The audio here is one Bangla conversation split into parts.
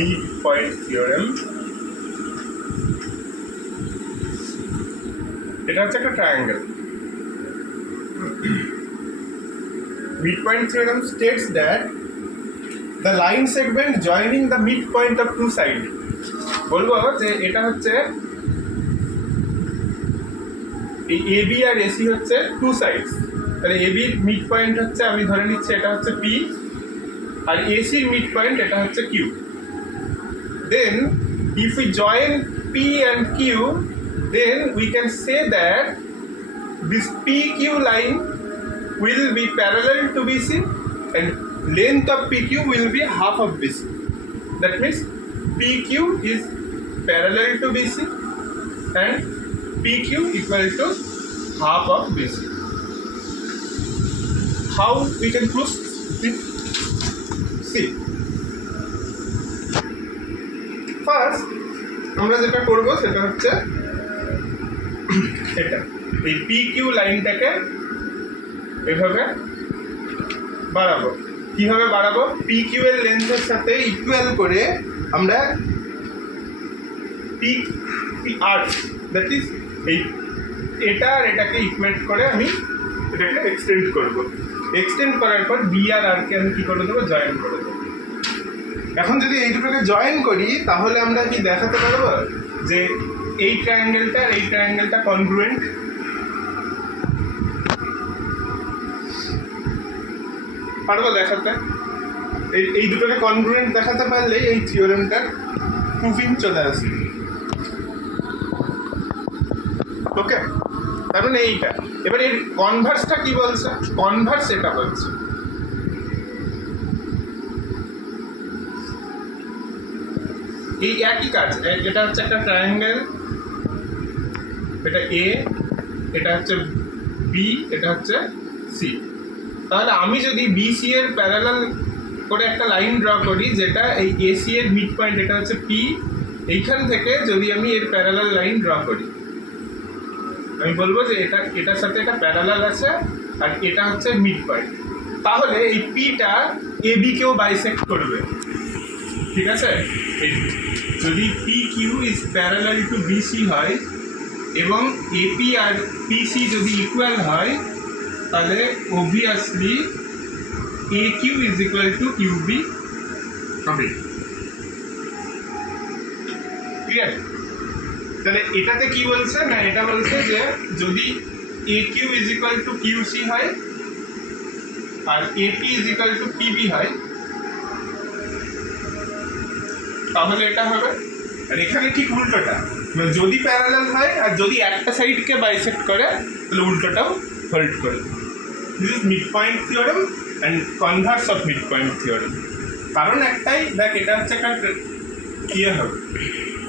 Mid point theorem. এটা হচ্ছে একটা triangle. Midpoint theorem states that the line segment joining the midpoint of two sides, বলবো যে এটা হচ্ছে এই AB আর AC হচ্ছে টু সাইডস, তাহলে AB এর মিড পয়েন্ট হচ্ছে, আমি ধরে নিচ্ছি এটা হচ্ছে P, আর AC এর মিড পয়েন্ট এটা হচ্ছে Q। Then if we join P and Q, then we can say that this PQ line will be parallel to BC and length of PQ will be half of BC. That means PQ is parallel to BC and PQ equal to half of BC. How we can prove this? See, first আমরা যেটা করব সেটা হচ্ছে এটা এই PQ লাইনটাকে এভাবে বাড়াবো। কিভাবে বাড়াবো? PQ এর লেন্থের সাথে ইকুয়াল করে আমরা PR, দ্যাট ইজ এই এটা আর এটাকে ইকুয়েট করে আমি এটাকে এক্সটেন্ড করব। এক্সটেন্ড করার পর বি আর আরকে আমি কী করে দেবো? জয়েন করে দেবো। এখন যদি এই দুটোকে জয়েন করি তাহলে আমরা কি দেখাতে পারবো যে এই ট্রায়াঙ্গেলটা আর এই ট্রায়াঙ্গেলটা কনগ্রুয়েন্ট? পারবো দেখাতে। এই দুটোকে কনগ্রুয়েন্ট দেখাতে পারলেই এই থিওরেমটার প্রুফিং চলে আসে। ওকে, তার মানে এইটা। এবার এর কনভার্সটা কি বলছে? কনভার্স এটা বলছে এই একই কাজ। এটা হচ্ছে একটা ট্রায়াঙ্গেল, এটা এ, এটা হচ্ছে বি, এটা হচ্ছে সি। তাহলে আমি যদি বিসি এর প্যারালাল করে একটা লাইন ড্র করি, যেটা এই এসি এর মিড পয়েন্ট, এটা হচ্ছে পি, এইখান থেকে যদি আমি এর প্যারালাল লাইন ড্র করি, আমি বলবো যে এটার সাথে এটা প্যারালাল আছে আর এটা হচ্ছে মিড পয়েন্ট। তাহলে এই পিটা এ বি কেও বাইসেক্ট করবে, ঠিক আছে? যদি P Q is parallel to BC হয় এবং এপি আর পিসি যদি ইকুয়াল হয়, তাহলে obviously A Q is equal to Q B হবে। ক্লিয়ার? তাহলে এটাতে কি বলছে না, এটা বলছে যে যদি A Q is equal to Q C হয় আর AP is equal to PB হয়, তাহলে এটা হবে। আর এখানে ঠিক উল্টোটা, যদি প্যারালাল হয় আর যদি একটা সাইডকে বাইসেক্ট করে তাহলে উল্টোটাও হোল্ড করে। This is mid point theorem and Converse of mid point theorem. কারণ একটাই, দেখ এটা হচ্ছে একটা ইয়ে হবে,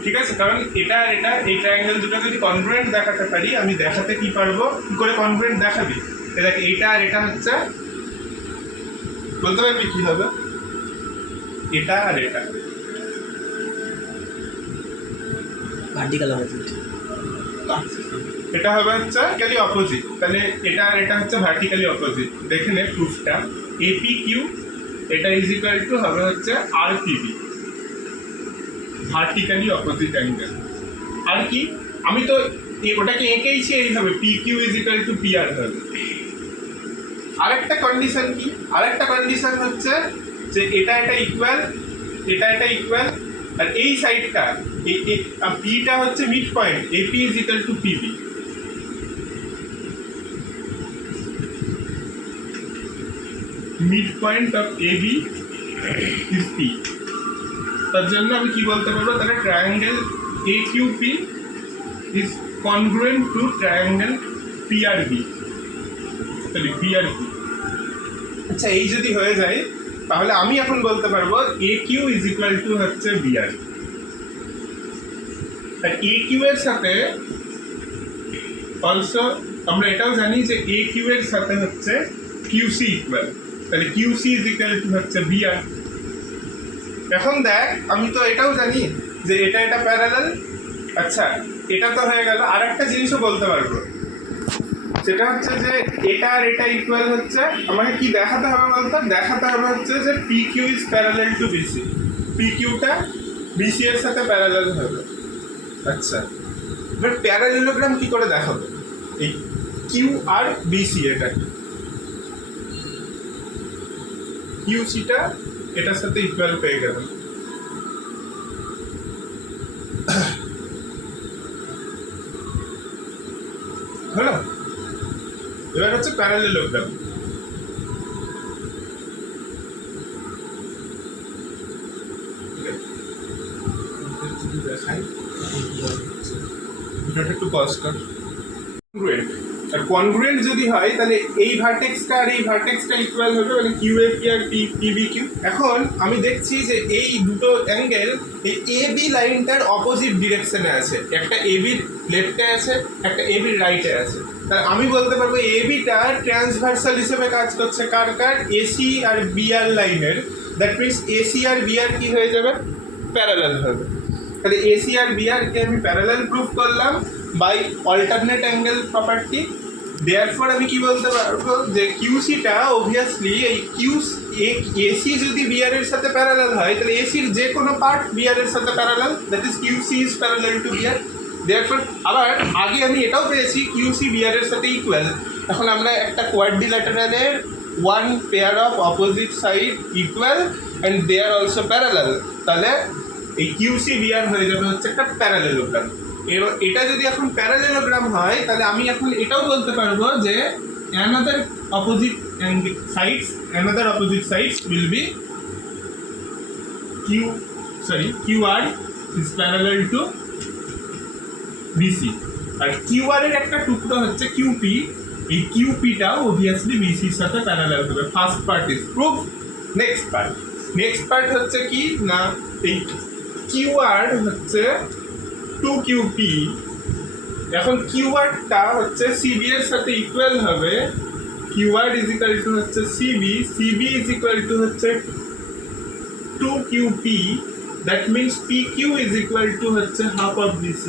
ঠিক আছে? কারণ এটা আর এটা, এই ট্রায়াঙ্গেল দুটো যদি কনগ্রুয়েন্ট দেখাতে পারি, আমি দেখাতে কি পারবো? কী করে কনগ্রুয়েন্ট দেখাবি? দেখ এইটা আর এটা হচ্ছে, বলতে পারবি কী হবে? এটা আর এটা ভার্টিক্যাল অপোজিট, এটা হবে হচ্ছে ভার্টিক্যালি অপোজিট। তাহলে এটা আর এটা হচ্ছে ভার্টিক্যালি অপোজিট। দেখে নে প্রুফটা, এপি কিউ এটা ইজ ইকুয়াল টু হবে হচ্ছে আর পিবি, ভার্টিক্যালি অপোজিট অ্যাঙ্গেল। আর কি, আমি তো ওটাকে এঁকেইছি এইভাবে, P Q is equal to P R হবে। আরেকটা কন্ডিশন কি? আরেকটা কন্ডিশন হচ্ছে যে এটা ইকুয়াল, এটা ইকুয়াল, আর এই সাইডটা পিটা হচ্ছে mid point, AP is equal to PB. Mid point of AB is P. তার জন্য আমি কি বলতে পারবো? তাহলে triangle A Q P is congruent to triangle P R B. তাহলে পি আর বি, আচ্ছা এই যদি হয়ে যায় তাহলে আমি এখন বলতে পারবো এ কিউ ইজ ইকুয়াল টু হচ্ছে বি আর। আর এ কিউ এর সাথে অলসো আমরা এটাও জানি যে এ কিউ এর সাথে হচ্ছে কিউসি ইকুয়াল, তাহলে কিউসি ইজ ইকুয়াল টু হচ্ছে বি আর। এখন দেখ, আমি তো এটাও জানি যে এটা প্যারালাল। আচ্ছা এটা তো হয়ে গেল, আর একটা জিনিসও বলতে পারবো, সেটা হচ্ছে যে এটা আর এটা ইকুয়াল হচ্ছে, আমাকে কি দেখাতে হবে বলতো? দেখাতে হবে হচ্ছে যে P Q is parallel to BC. P কিউটা বিসি এর সাথে প্যারালাল হবে। আচ্ছা, এবার প্যারালেলোগ্রাম কি করে দেখাবো? এই কিউ আর বিসি এটা কিউসিটা এটার সাথে ইকুয়াল পেয়ে গেলাম। হলো, এবার হচ্ছে প্যারালেলোগ্রাম। দেখাই, ভিডিওটা একটু পজ কর। কনগ্রুয়েন্ট, আর কনগ্রুয়েন্ট যদি হয় তাহলে এই ভার্টেক্সটা আর এই ভার্টেক্সটা ইকুয়াল হবে, মানে কিউ এ পি আর পি বি কিউ। এখন আমি দেখছি যে এই দুটো অ্যাঙ্গেল এই এ বি লাইনটার অপোজিট ডিরেকশনে আছে, একটা এ বির লেফটে আছে, একটা এ বির রাইটে আছে। তাহলে আমি বলতে পারবো এ বিটা ট্রান্সভার্সাল হিসেবে কাজ করছে কার কার, এসি আর বিআর লাইনের। দ্যাট মিনস এসি আর বিআর কি হয়ে যাবে, প্যারালাল হবে। তাহলে এসি আর বিআরকে আমি প্যারালাল প্রুফ করলাম by alternate angle property. Therefore আমি কি বলতে পারবো যে কিউসিটা অবভিয়াসলি এই এসি যদি বিআর এর সাথে প্যারালাল হয় তাহলে এসির যে কোনো পার্ট বিআর এর সাথে parallel, that is QC is parallel to BR. Therefore আবার আগে আমি এটাও পেয়েছি কিউসি বিআর এর সাথে ইকুয়াল। এখন আমরা একটা কোয়াড্রিল্যাটারালের one pair of opposite side equal and they are also parallel, তাহলে এই কিউসি বিআর হয়ে যাবে হচ্ছে একটা প্যারালেলোগ্রাম। এবার এটা যদি এখন প্যারালেলোগ্রাম হয় তাহলে আমি এখন এটাও বলতে পারবো যে another opposite sides will be QR is parallel to BC, R QR এর একটা টুকরো হচ্ছে QP, এই QPটাও obviously BC এর সাথে প্যারালাল হবে। First part is proof. Next part হচ্ছে কি না, এই QR হচ্ছে 2QP। এখন কিউআরটা হচ্ছে সিবি এর সাথে ইকুয়াল হবে, কিউআর ইজ ইকুয়াল টু হচ্ছে সিবি ইজ ইকুয়াল টু হচ্ছে 2QP। That means PQ is equal two হচ্ছে হাফ অফ BC।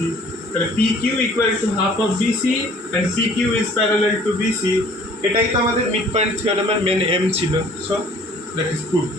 তাহলে PQ equal to half of BC and PQ is parallel two BC। এটাই তো আমাদের মিড পয়েন্ট থিওরেমের মেন এম ছিল। So that is proved.